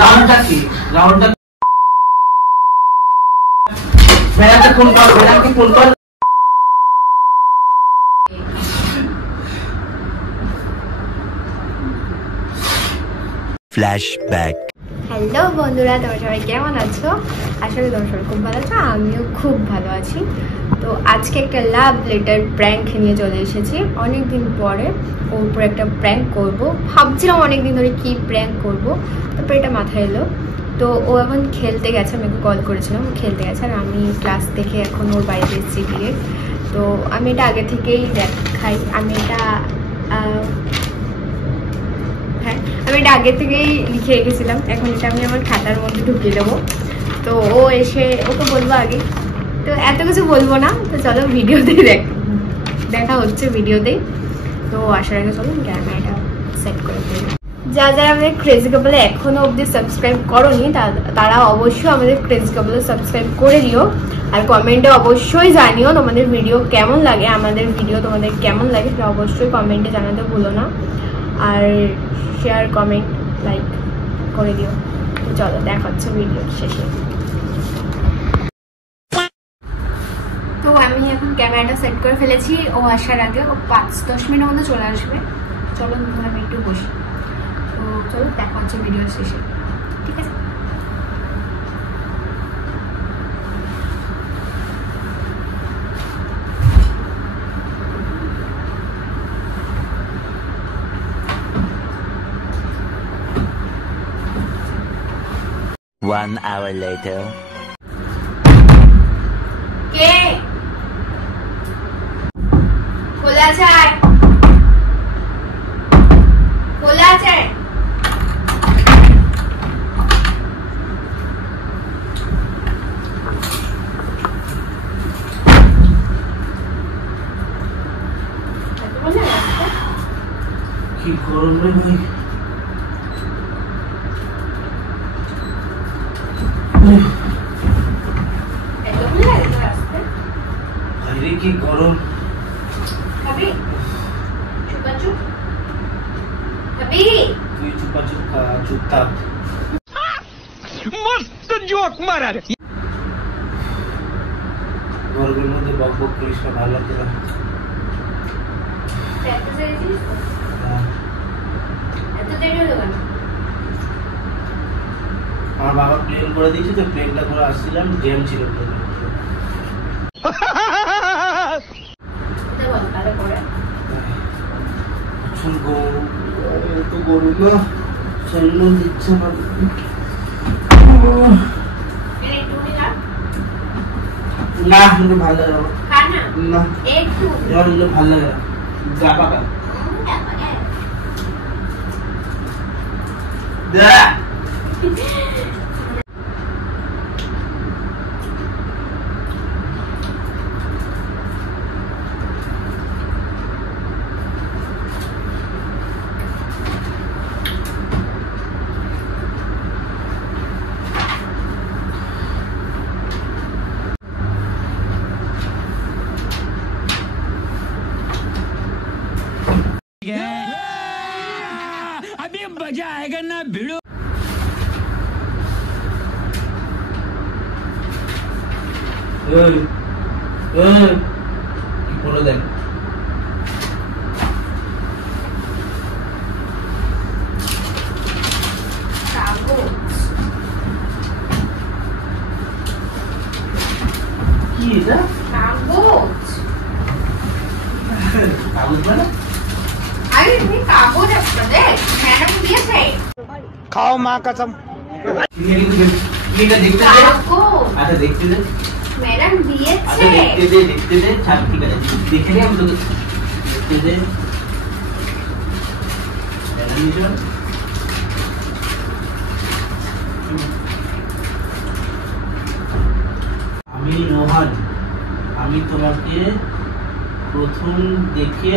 রাউন্ডটা কি? রাউন্ডটা ম্যাডামকে ফোন কর, ম্যাডামকে ফোন কর। ফ্ল্যাশব্যাক। হ্যালো বন্ধুরা, তোমরা সবাই কেমন আছো? আসলে তোমরা সবাই খুব ভালো আছো, আমিও খুব ভালো আছি। তো আজকে একটা লাভ লেটার প্র্যাঙ্ক নিয়ে চলে এসেছি। অনেকদিন পরে ওর উপরে একটা প্র্যাঙ্ক করব ভাবছিলাম, অনেকদিন ধরে কি প্র্যাঙ্ক করব, তারপর এটা মাথায় এলো। তো ও এখন খেলতে গেছে, আমি ওকে কল করেছিলাম, ও খেলতে গেছে আর আমি ক্লাস থেকে এখন ওর বাড়িতে এসেছি গিয়ে। তো আমি এটা আগে থেকেই দেখাই, আমি এটা আগে থেকেই লিখে রেখেছিলাম। এখন এটা আমি আমার খাতার মধ্যে ঢুকিয়ে দেবো। তো ও এসে ওকে বলবো আগে, তো এত কিছু বলবো না। তো চলো ভিডিওতে দেখা হচ্ছে ভিডিওতেই। তো আসার আগে চলো ক্যামেরাটা সেট করে দিই। যারা আমাদের ক্রেজি কাপলে এখনো অবধি সাবস্ক্রাইব করোনি তারা অবশ্যই আমাদের ক্রেজি কাপলে সাবস্ক্রাইব করে দিও। আর কমেন্টে অবশ্যই জানিও তোমাদের ভিডিও কেমন লাগে, আমাদের ভিডিও তোমাদের কেমন লাগে সেটা অবশ্যই কমেন্টে জানাতে ভুলো না। আর শেয়ার, কমেন্ট, লাইক করে দিও। তো চলো দেখা হচ্ছে ভিডিও শেষে। তো আমি এখন ক্যামেরাটা সেট করে ফেলেছি। ও আসার আগে ও 5-10 মিনিটের মধ্যে চলে আসবে। চলো আমি একটু বসি। তো চলো দেখা হচ্ছে ভিডিও শেষে, ঠিক আছে? One hour later. কে খোলা যায়? খোলা যায়? কি গরম রে ভাই। ভাইরে কি গরম। খাবি? চুপাচুপ খাবি? তুই চুপাচুপ খা, চুপ থাক। मस्त जोक मारा रे। গরমের মধ্যে বক বক করিস না, ভালো লাগছে না। এত দেরি হলো কেন? আমার বাবা প্লেন করে দিয়েছে, তো প্লেনটা করে আসছিলাম, জ্যাম ছিল প্লেনে। তো গরম না, শরীর দিচ্ছে না। না কিন্তু ভালো লাগে না, একটু ভালো লাগে না। যা পাকা अभी मजा आएगा ना भिड़ो। কি করে দেখ কি এটা? কাগজ। কাগজ মানে? আরে তুমি কাগজ একটা দেখ, ম্যাডাম দিয়েছে। खाओ माँ कसम। এটা দেখতে দে। আচ্ছা দেখতে দে, ম্যাডাম দিয়েছে। আচ্ছা দেখতে দে। ছাড়, ঠিক আছে, দেখে নে, আমি তোকে দেখতে দে। ম্যাডাম দিয়েছে। আমি রোহান, আমি তোমাকে প্রথম দেখে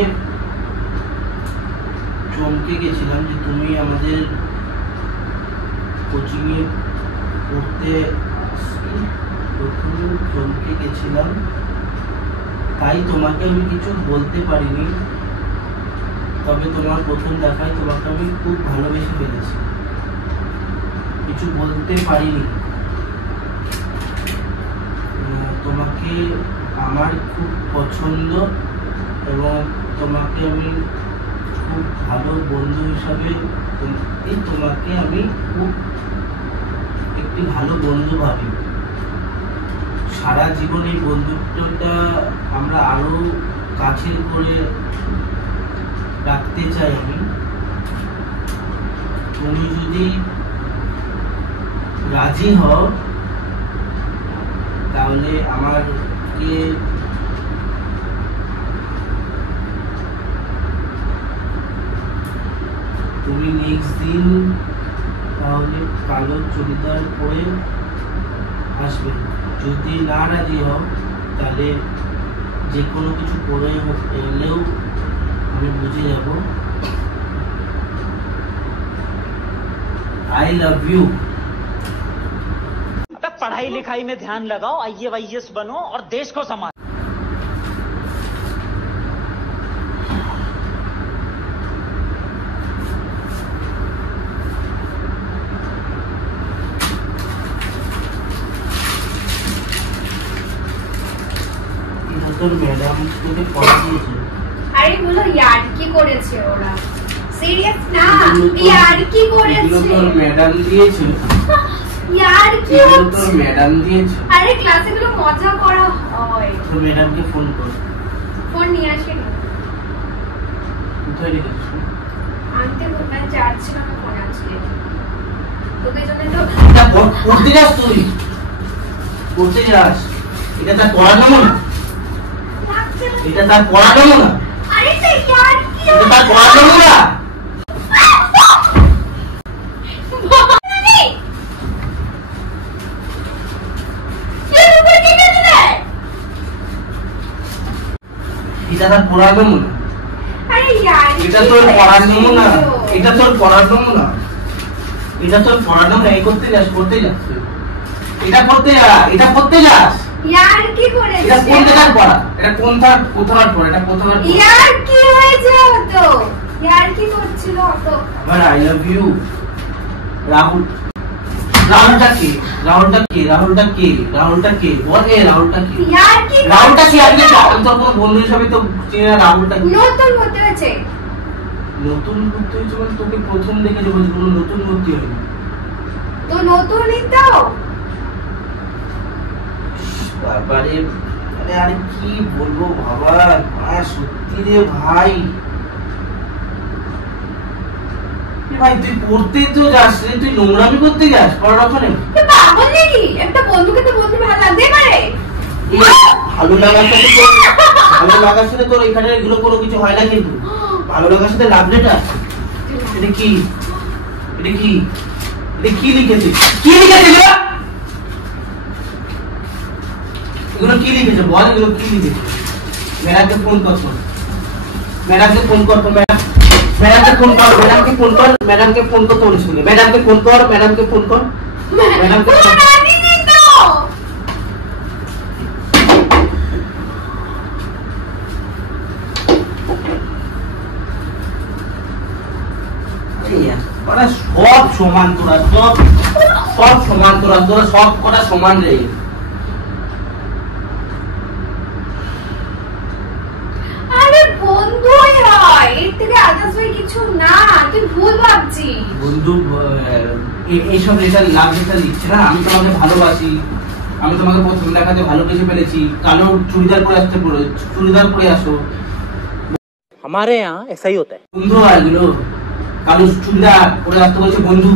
চমকে গেছিলাম যে তুমি আমাদের কোচিংয়ে পড়তে। প্রথম চমকে গেছিলাম, তাই তোমাকে আমি কিছু বলতে পারিনি। তবে তোমার প্রথম দেখায় তোমাকে আমি খুব ভালোবেসে ফেলেছি। কিছু বলতে পারিনি। তোমাকে আমার খুব পছন্দ এবং তোমাকে আমি খুব ভালো বন্ধু হিসাবে তোমাকে আমি খুব একটি ভালো বন্ধু ভাবি। সারা জীবন এই বন্ধুত্বটা আমরা আরো কাছের করে রাখতে চাই আমি। তুমি যদি রাজি হও তাহলে আমাকে তুমি নেক্সট দিন তাহলে কালো চুড়িদার পরে আসবে। যদি না রাজি হও তাহলে যে কোনো কিছু পরে এলেও আমি বুঝে যাব। I love you। पढ़ाई लिखाई में ध्यान लगाओ, IAS बनो और देश को संभालो। তোর ম্যাডাম তোকে পড়া দিয়েছে। আরে বলো ইয়ার কি করেছে ওরা? সিরিয়াস না, ইয়ার কি করেছে? তোর ম্যাডাম দিয়েছে। ইয়ার কি হচ্ছে? তোর ম্যাডাম দিয়েছে। আরে ক্লাসে গুলো মজা করা হয়। তোর ম্যাডামকে ফোন কর। ফোন নিয়ে আসেনি। কোথায় রেখেছিস? আনতে কোথায় যাচ্ছিলাম ফোন আছে। তোকে জন্য তো এটা পড়তে যাস তুই? পড়তে যাস? এটা তার পড়ানো না? এটা তার পড়ানো না? আরে তুই ইয়ার কি? এটা তার পড়ানো না? এটা তার পড়ানো না? আরে ইয়ার এটা তোর পড়ানো না? এটা তোর পড়ানো না? এটা তোর পড়ানো না? এই করতে যাস, করতে যাস। এটা করতে যা, এটা করতে যাস। ইয়ার কি করেছে? এটা কোন জায়গার পড়া? এটা কোন তার কোথার পড়া? এটা কোথার পড়া? ইয়ার কি হয়েছে তো? ইয়ার কি করছিল তো? আবার আই লাভ ইউ। রাহুল, রাহুলটা কি? রাহুলটা কি? রাহুলটা কি? রাহুলটা কি? বল এ রাহুলটা কি? ইয়ার কি? রাহুলটা কি? আমি তো কোনো বন্ধু হিসাবে তো চিনি না। রাহুলটা কি? নতুন হতে হয়েছে। নতুন ভর্তি হয়েছে মানে তোকে প্রথম দেখে যে বলছি কোনো নতুন ভর্তি হয়নি। তো নতুনই তো। বাবারে, আরে আরে কি বলবো বাবা, সত্যি রে ভাই। ভাই তুই পড়তে তো যাস রে, তুই নোংরামি করতে যাস পড়াশোনা? তুই পাগল নাকি? একটা বন্ধুকে তো বলতে ভালো লাগতে পারে। ভালো লাগার সাথে তোর, ভালো লাগার সাথে তোর এখানে এগুলো কোনো কিছু হয় না কিন্তু। ভালো লাগার সাথে লাভ লেটার। এটা কি? এটা কি? এটা কি লিখেছে? কি লিখেছে রে? এগুলো কি লিখেছে বল? এগুলো কি লিখেছে? ম্যাডামকে ফোন কর। ম্যাডামকে ফোন কর তো। ম্যাডামকে ফোন কর। ম্যাডামকে ফোন কর। ম্যাডামকে ফোন করতে বলিস। ম্যাডামকে ফোন কর। ম্যাডামকে ফোন কর। ম্যাডামকে ফোন কর। ওরা সব সমান, তোরা সব সব সমান, তোরা সব কটা সমান রে। আরে বন্ধুই হয়, এর থেকে আদার্স হয় কিছু না। তুই ভুল ভাবছিস। বন্ধু এইসব লেটার লাভ লেটার লিখছে না। আমি তোমাকে ভালোবাসি, আমি তোমাকে প্রথম দেখাতে ভালোবেসে ফেলেছি, কালো চুড়িদার পরে আসতে পড়ে, চুড়িদার পরে আসো। हमारे यहाँ ऐसा ही होता है। বন্ধু এগুলো কালো চুড়িদার পরে আসতে বলছে বন্ধু।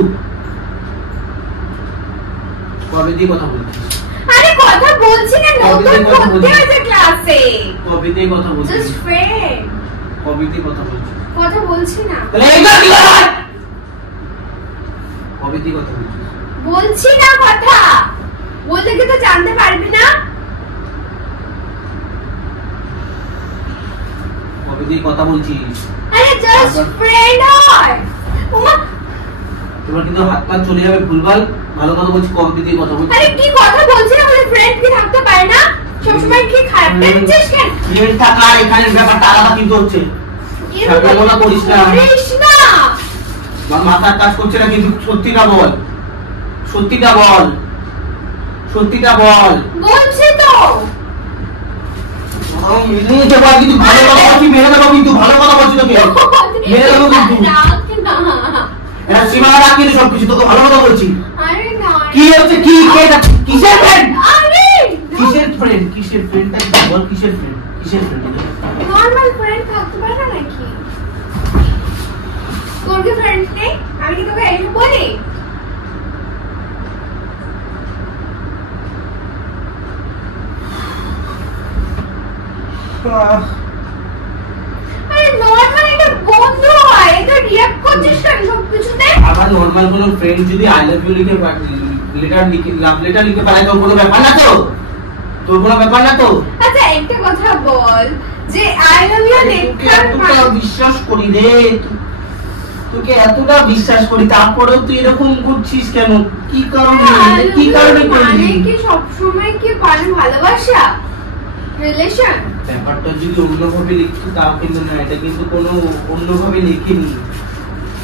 কবে দিয়ে কথা বলছিস? আরে কথা বলছি না, নতুন ভর্তি হয়েছে ক্লাসে। কবে দিয়ে কথা বলছিস? Just friend. কবে দিয়ে কথা বলছিস? কথা বলছি না। তাহলে এইটা কি হয়? কবে দিয়ে কথা বলছিস? বলছি না কথা। বললে কি তো জানতে পারবি না? কবে দিয়ে কথা বলছিস? আরে জাস্ট ফ্রেন্ড হয়। ওমা, তোমার কিন্তু হাত পা চলে যাবে ভুলভাল। ভালো কথা বলছি, কবে দিয়ে কথা বলছিস? আরে কি কথা বলছি না, বলে ফ্রেন্ড কি থাকতে পারে না? সবসময় কি খারাপ দেখছিস কেন? ফ্রেন্ড থাকা এখানে ব্যাপারটা আলাদা কিন্তু হচ্ছে। করিস না, করিস না। মাথার কাজ করছে না কিন্তু সত্যিটা বল। সত্যিটা বল, সত্যিটা বল। বলছি তো মেনে নিতে পার, কিন্তু ভালো কথা বলছি, মেনে নেবো, কিন্তু ভালো কথা বলছি তোকে মেনে নেবো, কিন্তু এটা সীমানা রাখ, কিন্তু সবকিছু তোকে ভালো কথা বলছি। আরে না কি হচ্ছে, কি কিসের ফ্রেন্ড, আরে কিসের ফ্রেন্ড, কিসের ফ্রেন্ডটা বল, কিসের ফ্রেন্ড, কিসের ফ্রেন্ড? নরমাল ফ্রেন্ড থাকতে পারে না নাকি? তোর কি ফ্রেন্ড নেই? আমি কি তোকে এইসব বলি? আরে নরমাল একটা বন্ধু হয়, এটা রিঅ্যাক্ট করছিস কেন সবকিছুতে? আমার নরমাল কোনো ফ্রেন্ড যদি আই লাভ ইউ লিখে লেটার লিখে লাভ লেটার লিখে পাঠায়, তোর কোনো ব্যাপার না তো? তোর কোনো ব্যাপার না তো? আচ্ছা একটা কথা বল, যে আই লাভ ইউ লেটার বিশ্বাস করি রে, তোকে এতটা বিশ্বাস করি, তারপরেও তুই এরকম করছিস কেন? কি কারণে, কি কারণে করলি? মানে কি সব সময় কি পারে ভালোবাসা রিলেশন? ব্যাপারটা যদি অন্যভাবে লিখতো তাও কিন্তু না, এটা কিন্তু কোনো অন্যভাবে লিখিনি।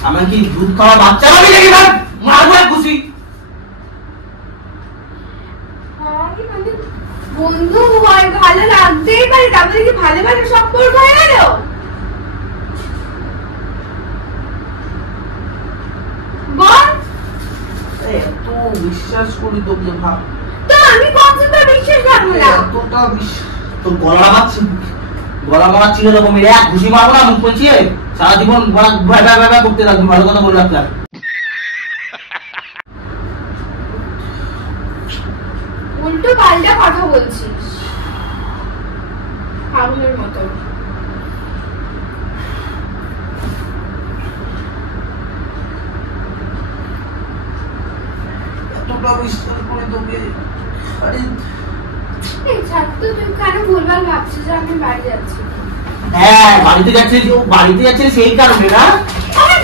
আমার কি দুধ খাওয়া বাচ্চা ভাবি নাকি? মারবো খুশি। বন্ধু হয় ভালো লাগতেই পারে, তারপরে কি ভালোবাসা সম্পর্ক হয়ে গেল? বল। এত বিশ্বাস করি তোকে, ভাব তো আমি কতটা বিশ্বাস করবো না? এতটা বিশ্বাস, তোর গলা মারা ছিল এরকম, এক ঘুষি মারবো না মুখ পচিয়ে, সারা জীবন ভয় ভয় ভয় করতে থাকবি। ভালো কথা বলে রাখলাম। উল্টো পাল্টা কথা বলছিস পাগলের মতো। এতটা বিশ্বাস করে তোকে, আরে এই ছাত্র তুই কেন ভুলভাল ভাবছিস যে আমি বাড়ি যাচ্ছি? হ্যাঁ বাড়িতে যাচ্ছিস, বাড়িতে যাচ্ছিস সেই কারণে না?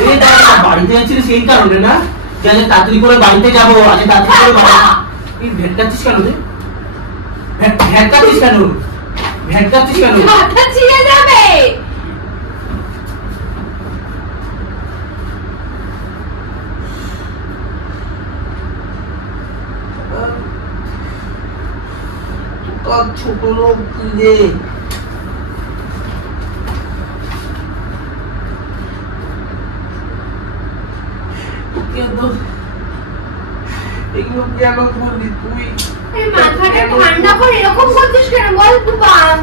এই দেখ না, বাড়িতে যাচ্ছিস সেই কারণে না যে আজ তাড়াতাড়ি করে বাড়িতে যাবো, আজ তাড়াতাড়ি করে তুই ভেটকাচ্ছিস কেন রে? ভেটকাচ্ছিস কেন? ভেটকাচ্ছিস কেন? মাথা ছিঁড়ে যাবে। ছোট লোক তুই রে, এগুলো কেন করলি তুই? মাথাটা ঠান্ডা করে এরকম করছিস কেন বল?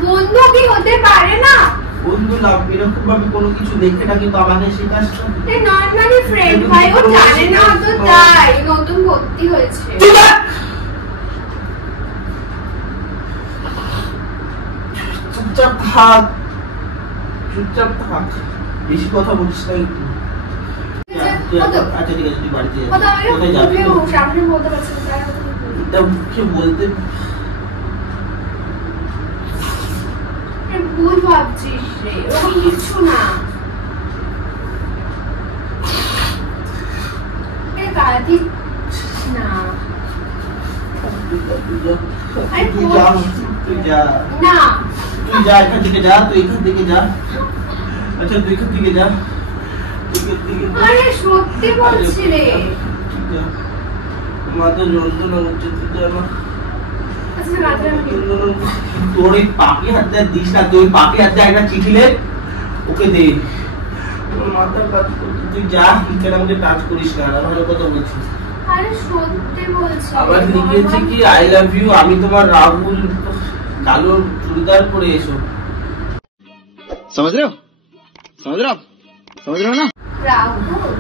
বন্ধু কি হতে পারে না? বন্ধু না, এরকম ভাবে কোনো কিছু দেখে না, কিন্তু আমাকে শেখাস নর্মালি ফ্রেন্ড হয়, ও জানে না তো, তাই নতুন ভর্তি হয়েছে। চুপচাপ থাক, চুপচাপ থাক, বেশি কথা বলিস না একটু। আচ্ছা ঠিক আছে, তুই বাড়িতে কোথায় যাবি? সামনে বলতে পারছি না, এটা মুখে বলতে ভুল ভাবছিস রে, ওরকম কিছু না। গাড়ি না, তুই যা, তুই যা না তুই যা, এখান থেকে যা, তুই এখান থেকে যা। আচ্ছা তুই এখান থেকে যা, আরে সত্যি বলছি রে। মাথা যন্ত্রণা হচ্ছে, তুই যা না। আচ্ছা মাথা তোর এই পাপি হাতে দিস না, তুই পাপি হাতে একটা চিঠি লেখ, ওকে দে। তোর মাথার কাজ করতে, তুই যা, কেন আমাকে টাচ করিস না, আর ভালো কথা বলছিস। আরে সত্যি বলছি। আবার লিখেছে কি আই লাভ ইউ, আমি তোমার রাহুল, কালো চুড়িদার পরে এসো। समझ रहे हो ना? রাহুল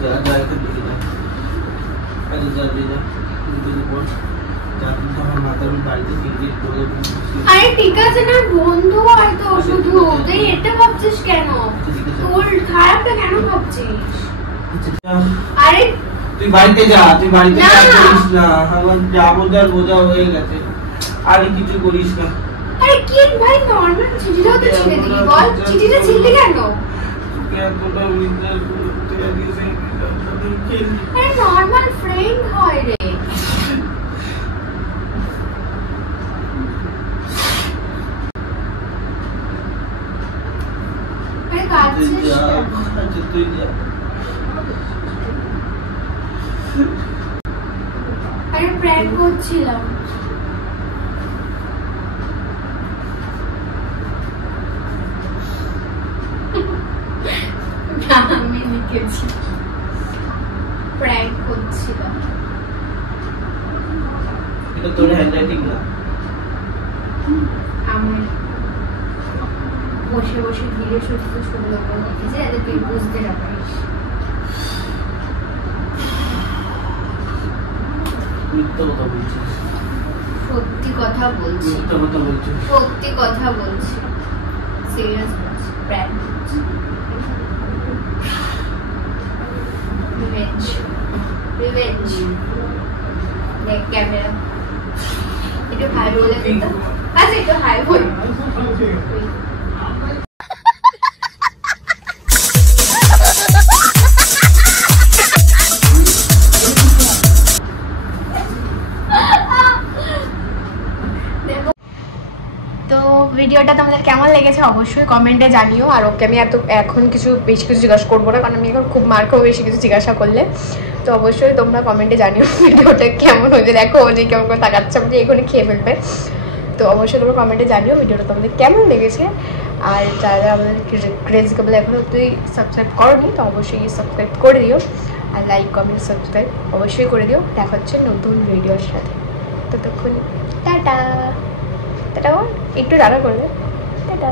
যা যা, এখান থেকে যা, আরে যা যা যা, তুমি বল যা, তুমি আমার মাথার বাড়িতে ক্রিকেট করে। আরে ঠিক আছে না, বন্ধু হয় তো শুধু, তুই এটা ভাবছিস কেন? তোর খারাপটা কেন ভাবছিস? আরে তুই বাড়িতে যা, তুই বাড়িতে যা, করিস না, আমার যা বোঝার বোঝা হয়ে গেছে, আর কিছু করিস না। আরে কি ভাই, নরমাল চিঠিটাও তো ছিঁড়ে দিলি, বল চিঠিটা ছিঁড়লি কেন? তোকে এতটা বিশ্বাস করতে দিয়েছি, আরে নরমাল ফ্রেন্ড হয় রে। আরে কাঁদছিস কেন? আচ্ছা তুই যা। আরে প্র্যাঙ্ক করছিলাম। আমি লিখেছি প্র্যাঙ্ক করছিলাম। এটা তোর হ্যান্ডরাইটিং না, আমার বসে বসে ধীরে সুস্থ সুন্দর করে লিখেছে যাতে তুই বুঝতে না পারিস। মিথ্যা কথা বলছিস। সত্যি কথা বলছি, মিথ্যা কথা বলছিস। সত্যি কথা বলছি, সিরিয়াস বলছি, প্র্যাঙ্ক করছি। Revenge, revenge. দেখ ক্যামেরা একটু হাই বলে দিত। আচ্ছা একটু হাই বল। তো ভিডিওটা তোমাদের কেমন লেগেছে অবশ্যই কমেন্টে জানিও। আর ওকে আমি এখন বেশি কিছু জিজ্ঞাসা করবো না, কারণ আমি এখন খুব মার খাবো বেশি কিছু জিজ্ঞাসা করলে। তো অবশ্যই তোমরা কমেন্টে জানিও ভিডিওটা কেমন হয়েছে। দেখো অনেক কেমন করে তাকাচ্ছে, আমাকে এখনই খেয়ে ফেলবে। তো অবশ্যই তোমরা কমেন্টে জানিও ভিডিওটা তোমাদের কেমন লেগেছে। আর যারা আমাদের ক্রেজি কাপল এখনো তুই সাবস্ক্রাইব করোনি তো অবশ্যই সাবস্ক্রাইব করে দিও। আর লাইক কমেন্ট সাবস্ক্রাইব অবশ্যই করে দিও। দেখা হচ্ছে নতুন ভিডিওর সাথে। ততক্ষণ টাটা। টাটা একটু টাটা করবে। টাটা।